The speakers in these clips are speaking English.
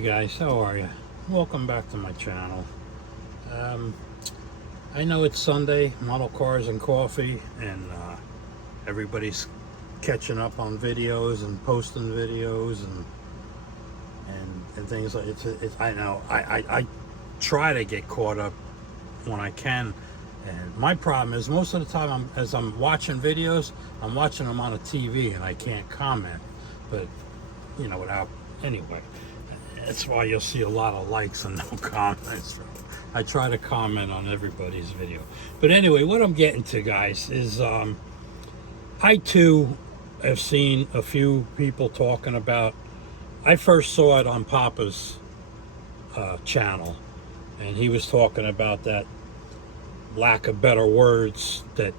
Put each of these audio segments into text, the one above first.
guys, how are you? Welcome back to my channel. I know it's Sunday, model cars and coffee, and everybody's catching up on videos and posting videos and things like it's I know I try to get caught up when I can, and my problem is most of the time as I'm watching videos, I'm watching them on a TV and I can't comment, but you know, anyway, that's why you'll see a lot of likes and no comments. I try to comment on everybody's video. But anyway, what I'm getting to, guys, is I too have seen a few people talking about, I first saw it on Papa's channel, and he was talking about that, lack of better words, that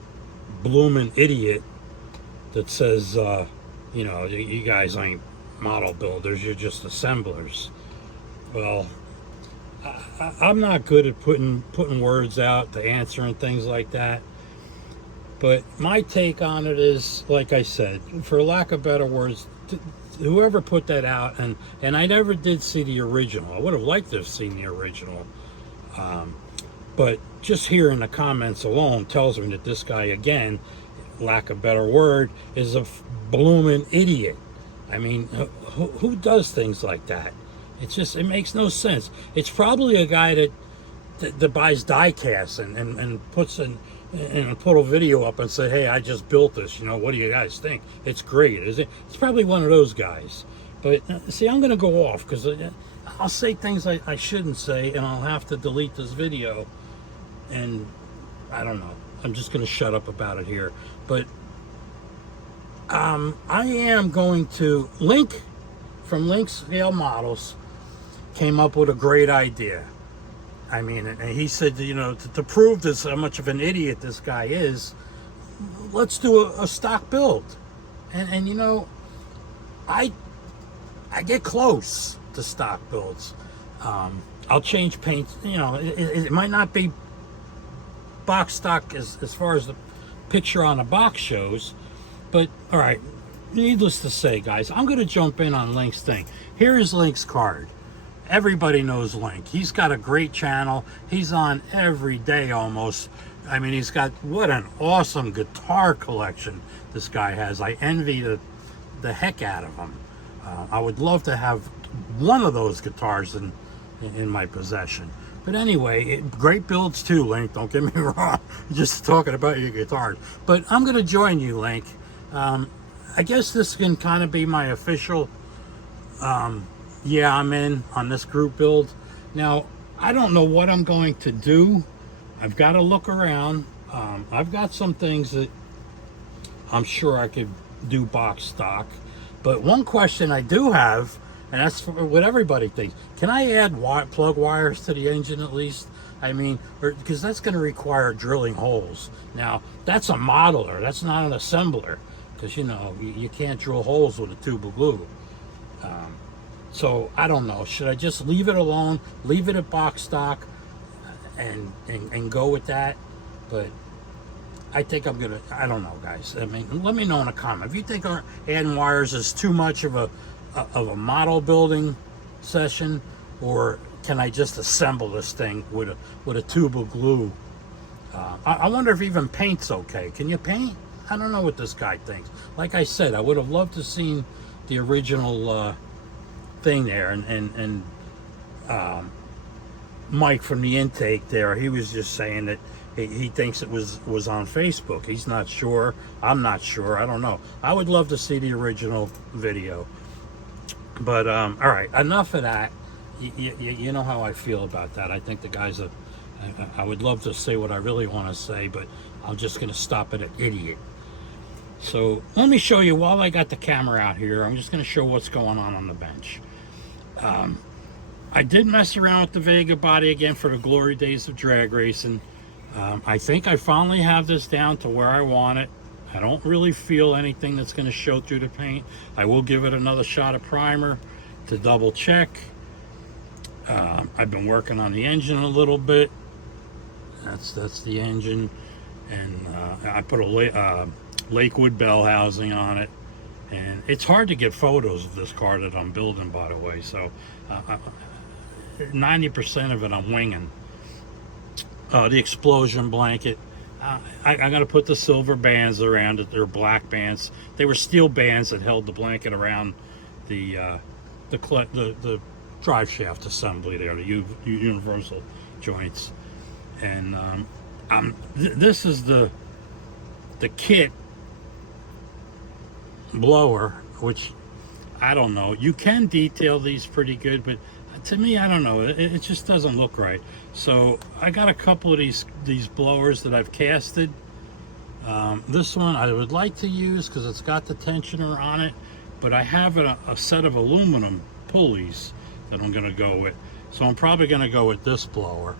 bloomin' idiot that says, you know, you guys ain't model builders, you're just assemblers. Well, I'm not good at putting words out to answer and things like that, but my take on it is, like I said, for lack of better words, whoever put that out, and I never did see the original. I would have liked to have seen the original, but just hearing the comments alone tells me that this guy, again, lack of better word, is a bloomin' idiot. I mean, who does things like that? It makes no sense. It's probably a guy that buys die casts and puts in and put a video up and say, hey, I just built this, you know, what do you guys think? It's great, is it? It's probably one of those guys. But see, I'm gonna go off because I'll say things I shouldn't say, and I'll have to delete this video, and I don't know, I'm just gonna shut up about it here. But I am going to Link from Link Scale Models came up with a great idea. I mean, and he said, you know, to prove this, how much of an idiot this guy is, let's do a stock build. And you know, I get close to stock builds. I'll change paint, you know, it might not be box stock as far as the picture on a box shows, but all right, needless to say, guys, I'm going to jump in on Link's thing. Here is Link's card. Everybody knows Link. He's got a great channel. He's on every day almost. I mean, he's got, what an awesome guitar collection this guy has. I envy the heck out of him. I would love to have one of those guitars in my possession. But anyway, great builds too, Link. Don't get me wrong. Just talking about your guitars. But I'm going to join you, Link. I guess this can kind of be my official, yeah, I'm in on this group build. Now, I don't know what I'm going to do. I've got to look around. I've got some things that I'm sure I could do box stock. But one question I do have, and that's what everybody thinks, can I add plug wires to the engine at least? I mean, because that's going to require drilling holes. Now, that's a modeler. That's not an assembler. Because, you know, you can't drill holes with a tube of glue. So, I don't know. Should I just leave it alone, leave it at box stock, and go with that? But I think I'm going to, I don't know, guys. I mean, let me know in a comment. If you think adding wires is too much of a model building session, or can I just assemble this thing with a tube of glue? I wonder if even paint's okay. Can you paint? I don't know what this guy thinks. Like I said, I would have loved to seen the original thing there, and Mike from the intake there, he was just saying that he thinks it was on Facebook. He's not sure. I'm not sure. I don't know. I would love to see the original video. But all right, enough of that. You know how I feel about that. I think the guy's I would love to say what I really want to say, but I'm just going to stop at an idiot. So let me show you, while I got the camera out here, I'm just going to show what's going on the bench. I did mess around with the Vega body again for the glory days of drag racing. I think I finally have this down to where I want it. I don't really feel anything that's going to show through the paint. I will give it another shot of primer to double check. I've been working on the engine a little bit. That's the engine, and I put a Lakewood bell housing on it, And it's hard to get photos of this car that I'm building, by the way. So 90% of it I'm winging. The explosion blanket. I'm going to put the silver bands around it. They're black bands. They were steel bands that held the blanket around the drive shaft assembly there, the universal joints. And this is the kit blower, which I don't know. You can detail these pretty good, but to me, I don't know. It just doesn't look right. So I got a couple of these blowers that I've casted. This one I would like to use because it's got the tensioner on it, but I have a set of aluminum pulleys that I'm going to go with. So I'm probably going to go with this blower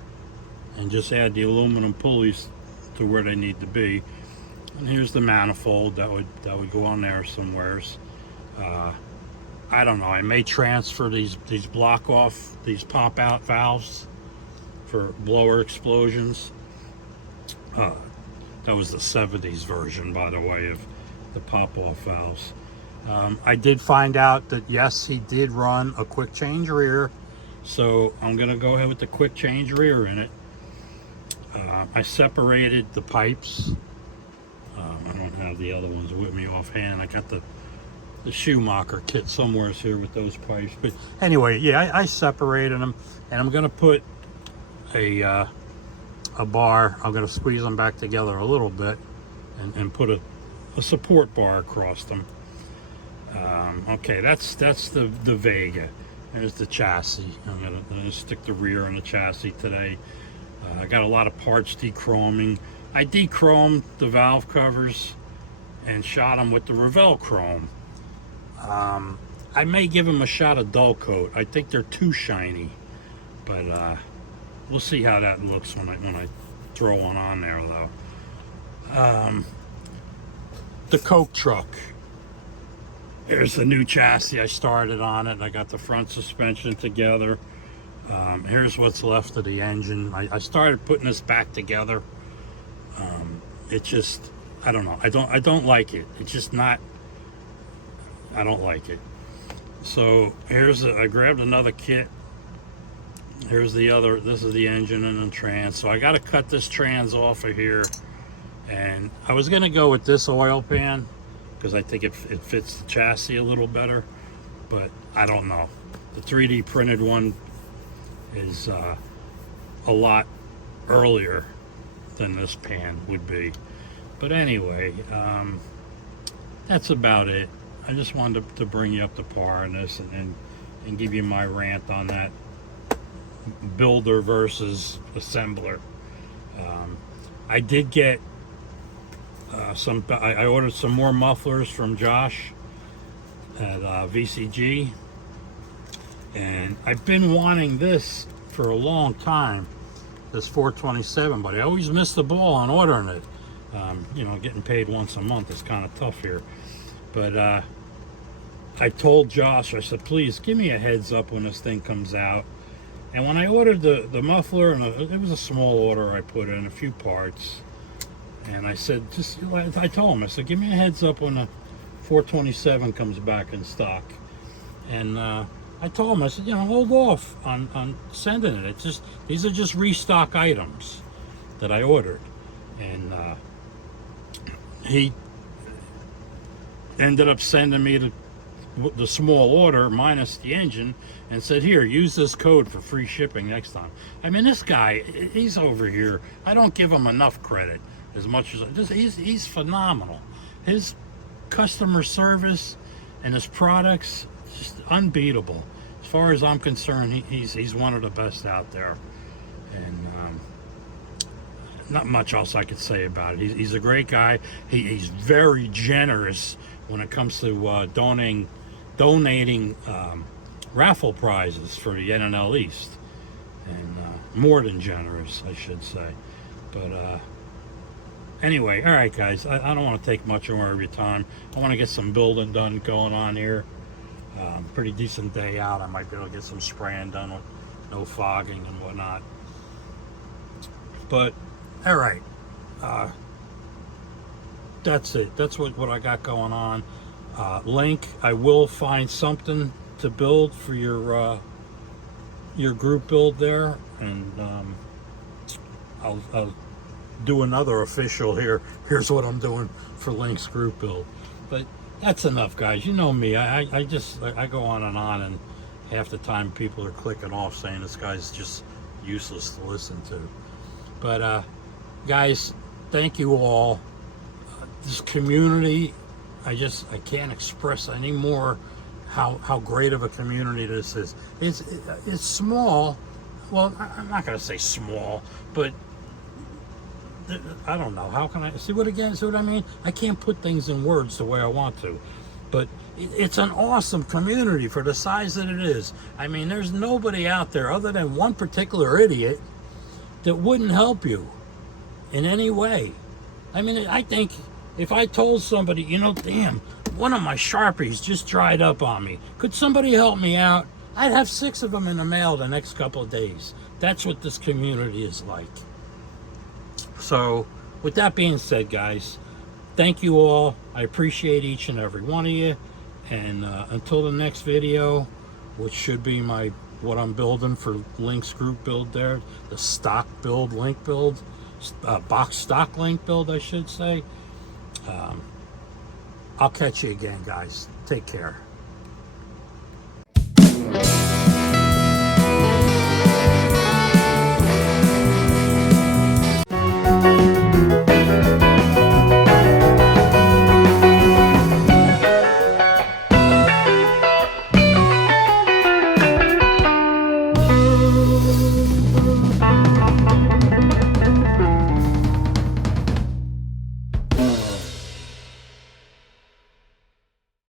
and just add the aluminum pulleys to where they need to be. And here's the manifold that would go on there somewheres. I don't know. I may transfer these block off, these pop out valves for blower explosions. That was the 70s version, by the way, of the pop off valves. I did find out that yes, he did run a quick change rear, so I'm gonna go ahead with the quick change rear in it. I separated the pipes. I don't have the other ones with me offhand. I got the Schumacher kit somewhere here with those pipes, but anyway, yeah, I separated them, and I'm gonna put a bar. I'm gonna squeeze them back together a little bit and put a support bar across them. Okay, that's the Vega. There's the chassis. I'm gonna stick the rear on the chassis today. I got a lot of parts dechroming. I dechromed the valve covers and shot them with the Revell chrome. I may give them a shot of dull coat. I think they're too shiny, but we'll see how that looks when I throw one on there, though. The Coke truck. Here's the new chassis I started on it. I got the front suspension together. Here's what's left of the engine. I started putting this back together. It just, I don't know. I don't like it. It's just not. I don't like it. So I grabbed another kit. Here's the other. This is the engine and the trans. So I got to cut this trans off of here. And I was gonna go with this oil pan because I think it fits the chassis a little better, but I don't know. The 3D printed one is a lot earlier than this pan would be. But anyway, that's about it. I just wanted to bring you up to par on this and give you my rant on that builder versus assembler. I did get I ordered some more mufflers from Josh at VCG, and I've been wanting this for a long time, this 427, but I always miss the ball on ordering it. You know, getting paid once a month is kind of tough here, but I told Josh, I said, please give me a heads up when this thing comes out. And when I ordered the muffler, and it was a small order, I put in a few parts. And I said, I told him, I said, give me a heads up when the 427 comes back in stock. And I told him, I said, you know, hold off on sending it. It's just, these are just restock items that I ordered. And he ended up sending me the small order minus the engine and said, here, use this code for free shipping next time. I mean, this guy, he's over here. I don't give him enough credit. As much as he's phenomenal. His customer service and his products, just unbeatable. As far as I'm concerned, he's one of the best out there. And not much else I could say about it. He's a great guy. He's very generous when it comes to donating raffle prizes for the NNL East, and more than generous, I should say. But anyway, all right, guys, I don't want to take much more of your time. I want to get some building done going on here. Pretty decent day out. I might be able to get some spraying done with no fogging and whatnot. But all right, that's it. That's what I got going on. link. I will find something to build for your group build there, and I'll do another official here. Here's what I'm doing for Link's group build. But that's enough, guys. You know me. I go on, and half the time people are clicking off saying this guy's just useless to listen to. But guys, thank you all. This community, I can't express anymore how great of a community this is. It's small. Well, I'm not going to say small, but I don't know. How can I see what I mean? I can't put things in words the way I want to, but it's an awesome community for the size that it is. I mean, there's nobody out there other than one particular idiot that wouldn't help you in any way. I mean, I think if I told somebody, you know, damn, one of my Sharpies just dried up on me, could somebody help me out? I'd have 6 of them in the mail the next couple of days. That's what this community is like. So, with that being said, guys, thank you all. I appreciate each and every one of you. And until the next video, which should be what I'm building for Link's group build there, the stock build, Link build, box stock Link build, I should say. I'll catch you again, guys. Take care.